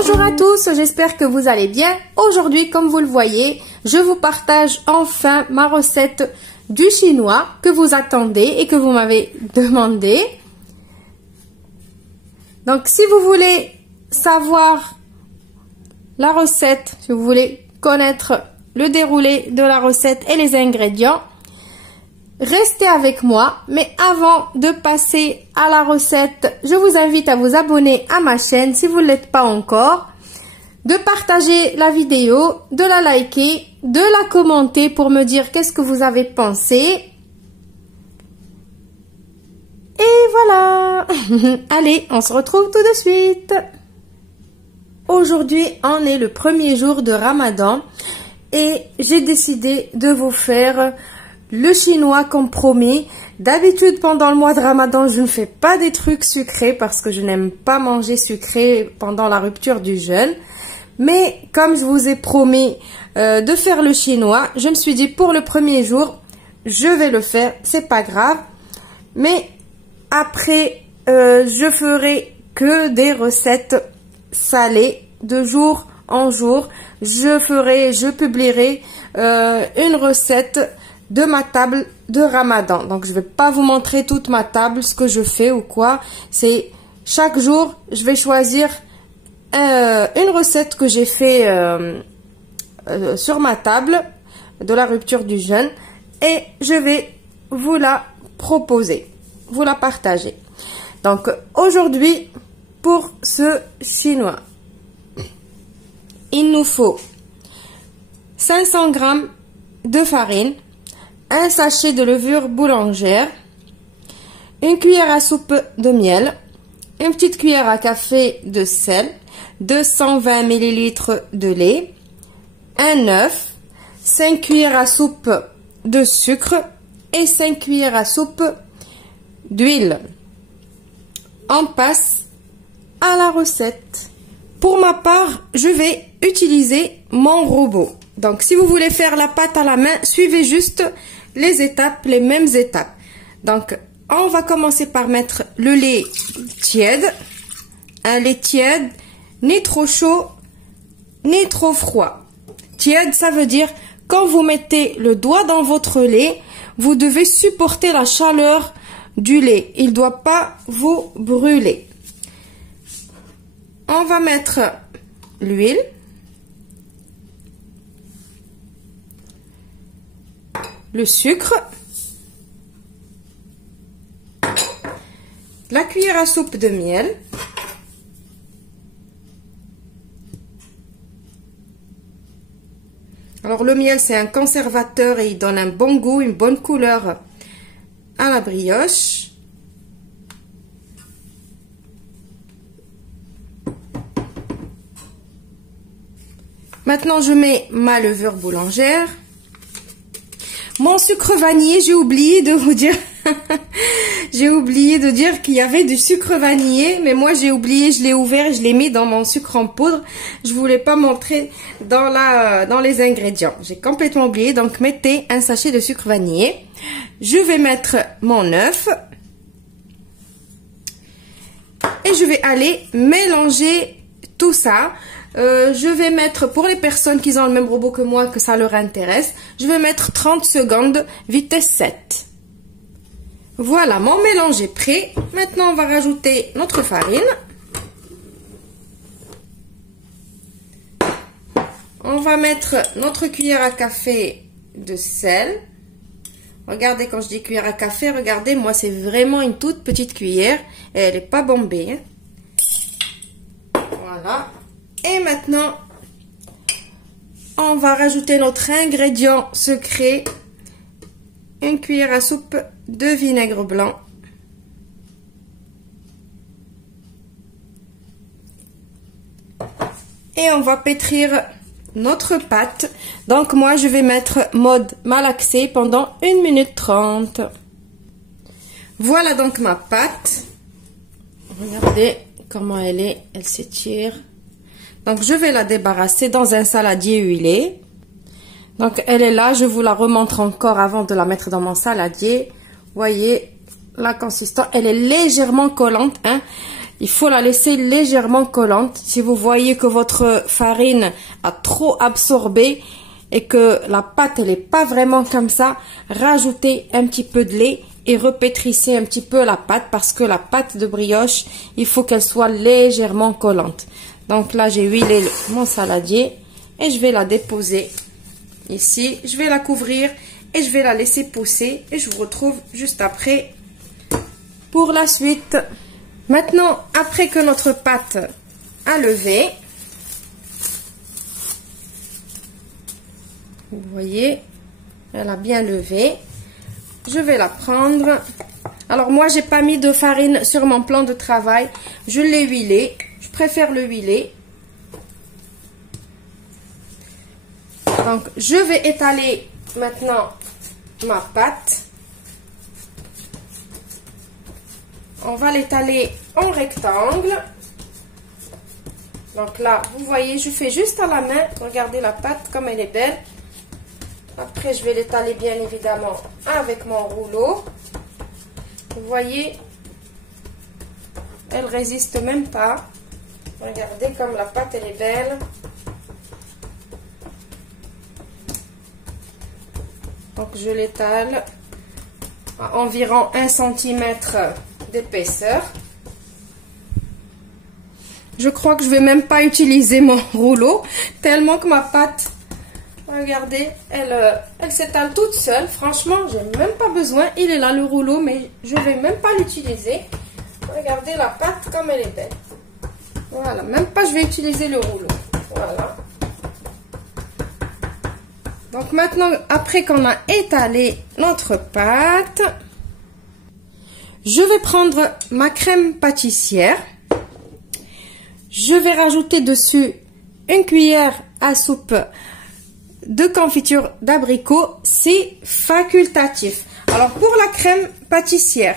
Bonjour à tous, j'espère que vous allez bien. Aujourd'hui, comme vous le voyez, je vous partage enfin ma recette du chinois que vous attendez et que vous m'avez demandé. Donc, si vous voulez savoir la recette, si vous voulez connaître le déroulé de la recette et les ingrédients, restez avec moi. Mais avant de passer à la recette, je vous invite à vous abonner à ma chaîne si vous ne l'êtes pas encore, de partager la vidéo, de la liker, de la commenter pour me dire qu'est-ce que vous avez pensé. Et voilà. Allez, on se retrouve tout de suite. Aujourd'hui, on est le premier jour de Ramadan et j'ai décidé de vous faire le chinois comme promis. D'habitude, pendant le mois de Ramadan, je ne fais pas des trucs sucrés parce que je n'aime pas manger sucré pendant la rupture du jeûne. Mais comme je vous ai promis de faire le chinois, je me suis dit pour le premier jour, je vais le faire, c'est pas grave. Mais après, je ferai que des recettes salées de jour en jour. Je publierai une recette de ma table de Ramadan. Donc, je vais pas vous montrer toute ma table, ce que je fais ou quoi. C'est chaque jour, je vais choisir une recette que j'ai fait sur ma table de la rupture du jeûne et je vais vous la proposer, vous la partager. Donc, aujourd'hui, pour ce chinois, il nous faut 500 g de farine, un sachet de levure boulangère, une cuillère à soupe de miel, une petite cuillère à café de sel, 220 ml de lait, un œuf, 5 cuillères à soupe de sucre et 5 cuillères à soupe d'huile. On passe à la recette. Pour ma part, je vais utiliser mon robot. Donc, si vous voulez faire la pâte à la main, suivez juste les étapes, les mêmes étapes. Donc, on va commencer par mettre le lait tiède. Un lait tiède, ni trop chaud, ni trop froid. Tiède, ça veut dire quand vous mettez le doigt dans votre lait, vous devez supporter la chaleur du lait. Il ne doit pas vous brûler. On va mettre l'huile. Le sucre. La cuillère à soupe de miel. Alors le miel, c'est un conservateur et il donne un bon goût, une bonne couleur à la brioche. Maintenant, je mets ma levure boulangère. Mon sucre vanillé, j'ai oublié de vous dire... j'ai oublié de dire qu'il y avait du sucre vanillé, mais moi j'ai oublié, je l'ai ouvert et je l'ai mis dans mon sucre en poudre. Je voulais pas montrer dans les ingrédients. J'ai complètement oublié, donc mettez un sachet de sucre vanillé. Je vais mettre mon œuf. Et je vais aller mélanger tout ça. Je vais mettre, pour les personnes qui ont le même robot que moi, que ça leur intéresse, je vais mettre 30 secondes, vitesse 7. Voilà, mon mélange est prêt. Maintenant, on va rajouter notre farine. On va mettre notre cuillère à café de sel. Regardez, quand je dis cuillère à café, regardez, moi, c'est vraiment une toute petite cuillère. Et elle n'est pas bombée. Voilà. Et maintenant, on va rajouter notre ingrédient secret. Une cuillère à soupe de vinaigre blanc. Et on va pétrir notre pâte. Donc moi, je vais mettre mode malaxé pendant 1 minute 30. Voilà donc ma pâte. Regardez comment elle est. Elle s'étire. Donc je vais la débarrasser dans un saladier huilé. Donc elle est là, je vous la remontre encore avant de la mettre dans mon saladier. Voyez la consistance, elle est légèrement collante, hein. il faut la laisser légèrement collante. Si vous voyez que votre farine a trop absorbé et que la pâte elle n'est pas vraiment comme ça, rajoutez un petit peu de lait et repétrissez un petit peu la pâte parce que la pâte de brioche, il faut qu'elle soit légèrement collante. Donc là, j'ai huilé mon saladier et je vais la déposer ici. Je vais la couvrir et je vais la laisser pousser et je vous retrouve juste après pour la suite. Maintenant, après que notre pâte a levé, vous voyez, elle a bien levé. Je vais la prendre. Alors moi, j'ai pas mis de farine sur mon plan de travail. Je l'ai huilé. Je préfère le huiler. Donc, je vais étaler maintenant ma pâte. On va l'étaler en rectangle. Donc là, vous voyez, je fais juste à la main. Regardez la pâte comme elle est belle. Après, je vais l'étaler bien évidemment avec mon rouleau. Vous voyez, elle résiste même pas. Regardez comme la pâte elle est belle. Donc je l'étale à environ 1 cm d'épaisseur. Je crois que je vais même pas utiliser mon rouleau tellement que ma pâte, regardez, elle s'étale toute seule. Franchement, j'ai même pas besoin. Il est là le rouleau, mais je vais même pas l'utiliser. Regardez la pâte comme elle est belle. Voilà, même pas je vais utiliser le rouleau. Voilà. Donc maintenant, après qu'on a étalé notre pâte, je vais prendre ma crème pâtissière. Je vais rajouter dessus une cuillère à soupe de confiture d'abricot. C'est facultatif. Alors pour la crème pâtissière,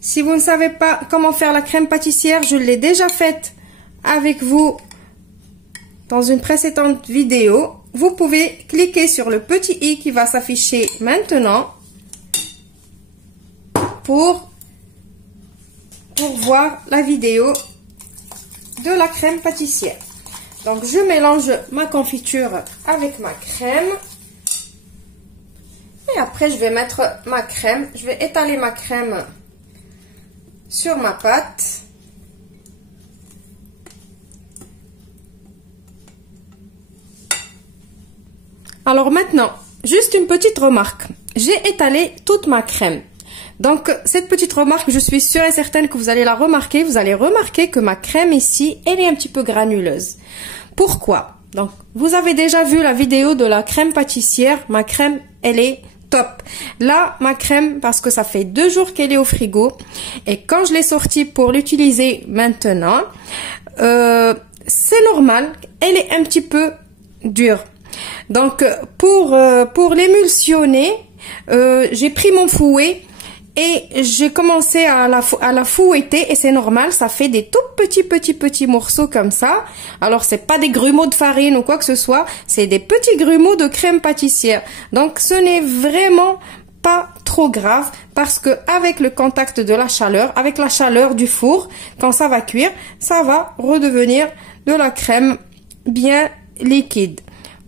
si vous ne savez pas comment faire la crème pâtissière, je l'ai déjà faite avec vous dans une précédente vidéo. Vous pouvez cliquer sur le petit i qui va s'afficher maintenant pour voir la vidéo de la crème pâtissière. Donc je mélange ma confiture avec ma crème. Et après je vais mettre ma crème. Je vais étaler ma crème sur ma pâte. Alors maintenant, juste une petite remarque. J'ai étalé toute ma crème. Donc cette petite remarque, je suis sûre et certaine que vous allez la remarquer. Vous allez remarquer que ma crème ici, elle est un petit peu granuleuse. Pourquoi? Donc vous avez déjà vu la vidéo de la crème pâtissière. Ma crème, elle est top. Là, ma crème, parce que ça fait 2 jours qu'elle est au frigo. Et quand je l'ai sortie pour l'utiliser maintenant, c'est normal, elle est un petit peu dure. Donc pour l'émulsionner, j'ai pris mon fouet et j'ai commencé à la fouetter et c'est normal, ça fait des tout petits morceaux comme ça. Alors c'est pas des grumeaux de farine ou quoi que ce soit, c'est des petits grumeaux de crème pâtissière. Donc ce n'est vraiment pas trop grave parce que avec le contact de la chaleur, avec la chaleur du four, quand ça va cuire, ça va redevenir de la crème bien liquide.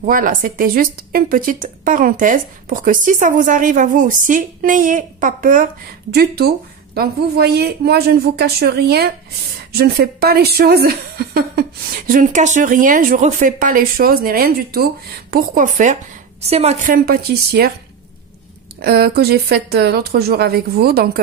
Voilà, c'était juste une petite parenthèse pour que si ça vous arrive à vous aussi, n'ayez pas peur du tout. Donc vous voyez, moi je ne vous cache rien, je ne fais pas les choses, je ne cache rien, je refais pas les choses, ni rien du tout. Pourquoi faire? C'est ma crème pâtissière que j'ai faite l'autre jour avec vous. Donc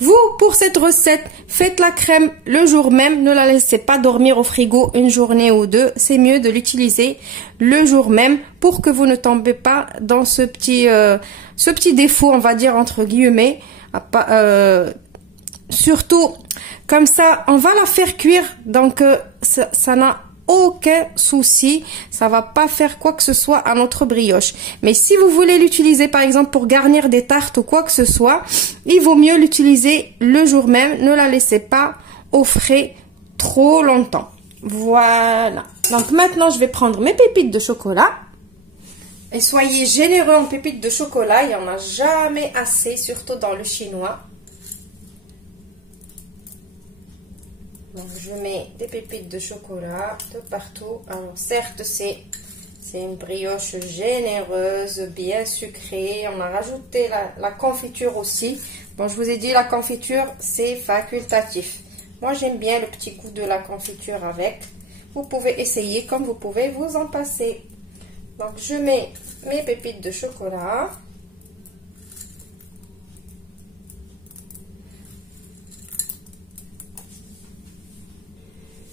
vous, pour cette recette, faites la crème le jour même, ne la laissez pas dormir au frigo une journée ou deux. C'est mieux de l'utiliser le jour même pour que vous ne tombez pas dans ce petit défaut, on va dire entre guillemets. Surtout comme ça, on va la faire cuire, donc ça n'a aucun souci, ça va pas faire quoi que ce soit à notre brioche. Mais si vous voulez l'utiliser par exemple pour garnir des tartes ou quoi que ce soit, il vaut mieux l'utiliser le jour même, ne la laissez pas au frais trop longtemps. Voilà. Donc maintenant je vais prendre mes pépites de chocolat. Et soyez généreux en pépites de chocolat, il n'y en a jamais assez, surtout dans le chinois. Donc je mets des pépites de chocolat de partout. Alors certes c'est une brioche généreuse, bien sucrée. On a rajouté la confiture aussi. Bon, je vous ai dit, la confiture, c'est facultatif. Moi, j'aime bien le petit goût de la confiture avec. Vous pouvez essayer comme vous pouvez vous en passer. Donc, je mets mes pépites de chocolat.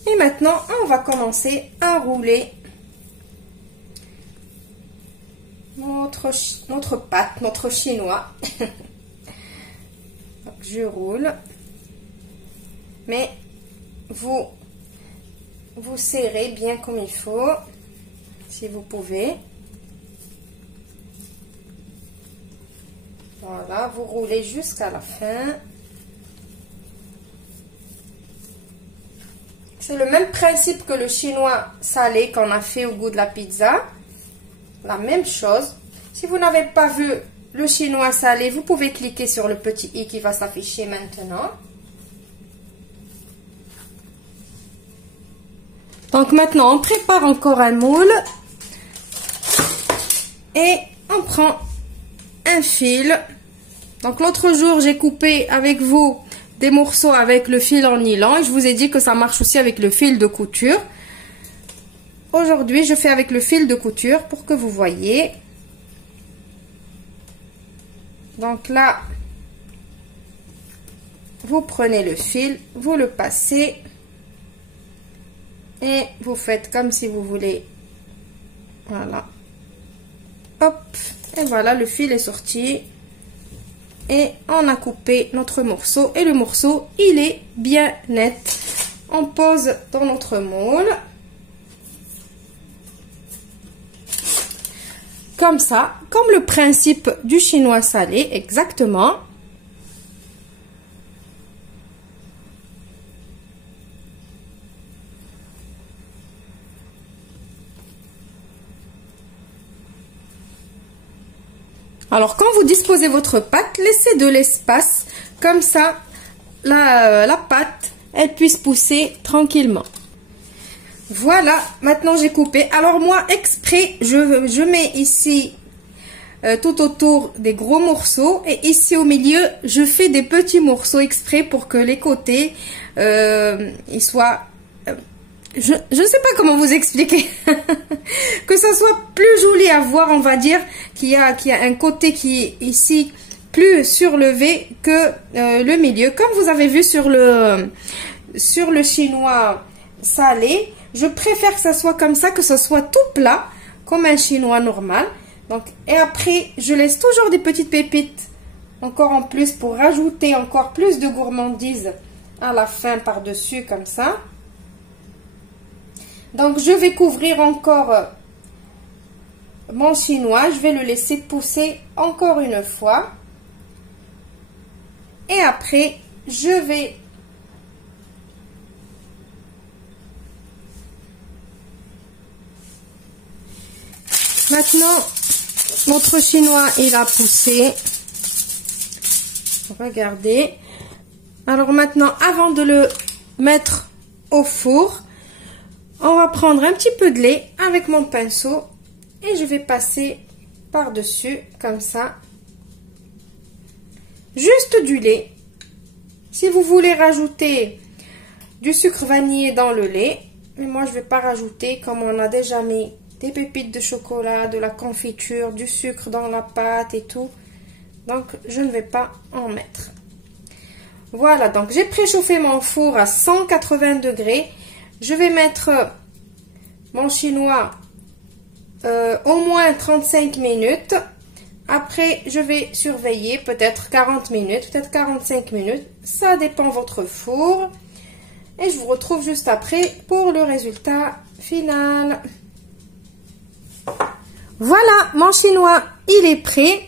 Et maintenant, on va commencer à rouler notre pâte, notre chinois. Donc, je roule, mais vous serrez bien comme il faut, si vous pouvez. Voilà, vous roulez jusqu'à la fin. C'est le même principe que le chinois salé qu'on a fait au goût de la pizza. La même chose. Si vous n'avez pas vu le chinois salé, vous pouvez cliquer sur le petit i qui va s'afficher maintenant. Donc maintenant, on prépare encore un moule. Et on prend un fil. Donc l'autre jour, j'ai coupé avec vous des morceaux avec le fil en nylon. Et je vous ai dit que ça marche aussi avec le fil de couture. Aujourd'hui, je fais avec le fil de couture pour que vous voyez. Donc là, vous prenez le fil, vous le passez et vous faites comme si vous voulez. Voilà. Hop, et voilà, le fil est sorti. Et on a coupé notre morceau et le morceau, il est bien net. On pose dans notre moule. Comme ça, comme le principe du chinois salé, exactement. Alors, quand vous disposez votre pâte, laissez de l'espace, comme ça, la pâte, elle puisse pousser tranquillement. Voilà, maintenant j'ai coupé. Alors moi, exprès, je mets ici tout autour des gros morceaux. Et ici au milieu, je fais des petits morceaux exprès pour que les côtés, ils soient... je ne sais pas comment vous expliquer. Que ça soit plus joli à voir, on va dire. Qu'il y a un côté qui est ici plus surlevé que le milieu. Comme vous avez vu sur le chinois salé. Je préfère que ça soit comme ça, que ce soit tout plat, comme un chinois normal. Donc, et après, je laisse toujours des petites pépites, encore en plus, pour rajouter encore plus de gourmandise à la fin par-dessus, comme ça. Donc, je vais couvrir encore mon chinois. Je vais le laisser pousser encore une fois. Et après, je vais... Maintenant, notre chinois, il a poussé. Regardez. Alors maintenant, avant de le mettre au four, on va prendre un petit peu de lait avec mon pinceau et je vais passer par-dessus, comme ça. Juste du lait. Si vous voulez rajouter du sucre vanillé dans le lait, mais moi je ne vais pas rajouter, comme on a déjà mis des pépites de chocolat, de la confiture, du sucre dans la pâte et tout. Donc, je ne vais pas en mettre. Voilà, donc j'ai préchauffé mon four à 180 degrés. Je vais mettre mon chinois au moins 35 minutes. Après, je vais surveiller peut-être 40 minutes, peut-être 45 minutes. Ça dépend de votre four. Et je vous retrouve juste après pour le résultat final. Voilà, mon chinois, il est prêt.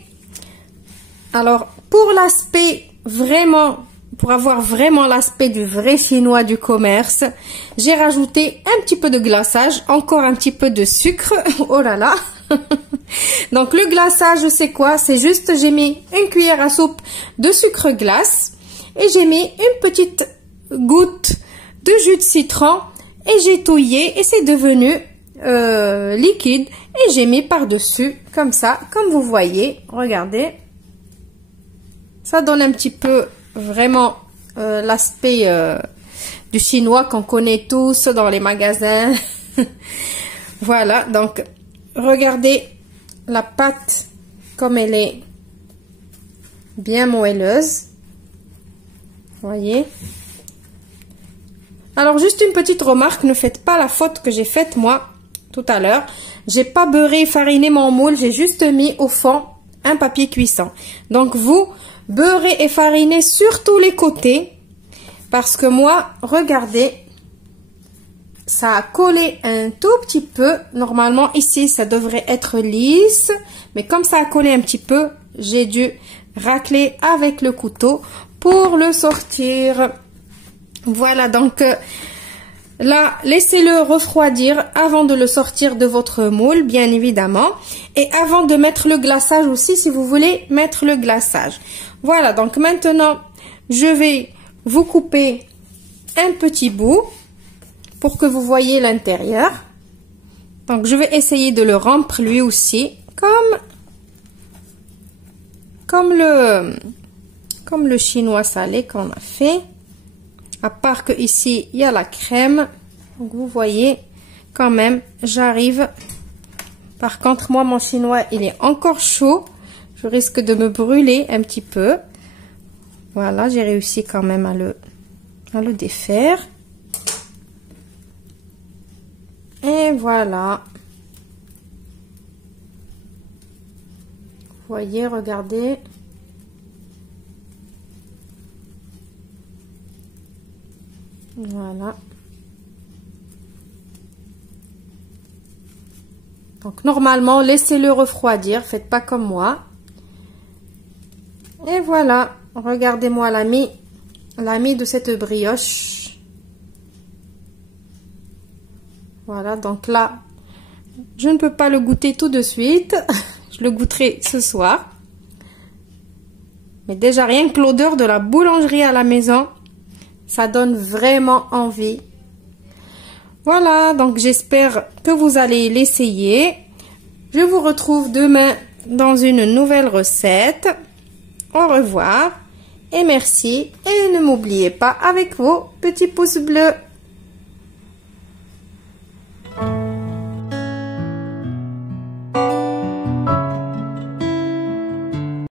Alors, pour l'aspect vraiment, pour avoir vraiment l'aspect du vrai chinois du commerce, j'ai rajouté un petit peu de glaçage, encore un petit peu de sucre. Oh là là. Donc, le glaçage, c'est quoi? C'est juste, j'ai mis une cuillère à soupe de sucre glace et j'ai mis une petite goutte de jus de citron et j'ai touillé et c'est devenu liquide et j'ai mis par-dessus comme ça, comme vous voyez, regardez. Ça donne un petit peu vraiment l'aspect du chinois qu'on connaît tous dans les magasins. Voilà, donc regardez la pâte comme elle est bien moelleuse. Voyez. Alors juste une petite remarque, ne faites pas la faute que j'ai faite moi tout à l'heure. J'ai pas beurré et fariné mon moule, j'ai juste mis au fond un papier cuisson. Donc vous beurrez et farinez sur tous les côtés parce que moi, regardez, ça a collé un tout petit peu. Normalement ici ça devrait être lisse, mais comme ça a collé un petit peu, j'ai dû racler avec le couteau pour le sortir. Voilà, donc là, laissez-le refroidir avant de le sortir de votre moule, bien évidemment. Et avant de mettre le glaçage aussi, si vous voulez mettre le glaçage. Voilà, donc maintenant, je vais vous couper un petit bout pour que vous voyez l'intérieur. Donc, je vais essayer de le rompre lui aussi, comme le chinois salé qu'on a fait. À part que ici il y a la crème, donc vous voyez quand même j'arrive. Par contre moi mon chinois il est encore chaud, je risque de me brûler un petit peu. Voilà, j'ai réussi quand même à le défaire. Et voilà, vous voyez, regardez. Voilà. Donc normalement, laissez-le refroidir, faites pas comme moi. Et voilà, regardez-moi l'ami de cette brioche. Voilà, donc là, je ne peux pas le goûter tout de suite. Je le goûterai ce soir. Mais déjà, rien que l'odeur de la boulangerie à la maison, ça donne vraiment envie. Voilà, donc j'espère que vous allez l'essayer. Je vous retrouve demain dans une nouvelle recette. Au revoir et merci. Et ne m'oubliez pas avec vos petits pouces bleus.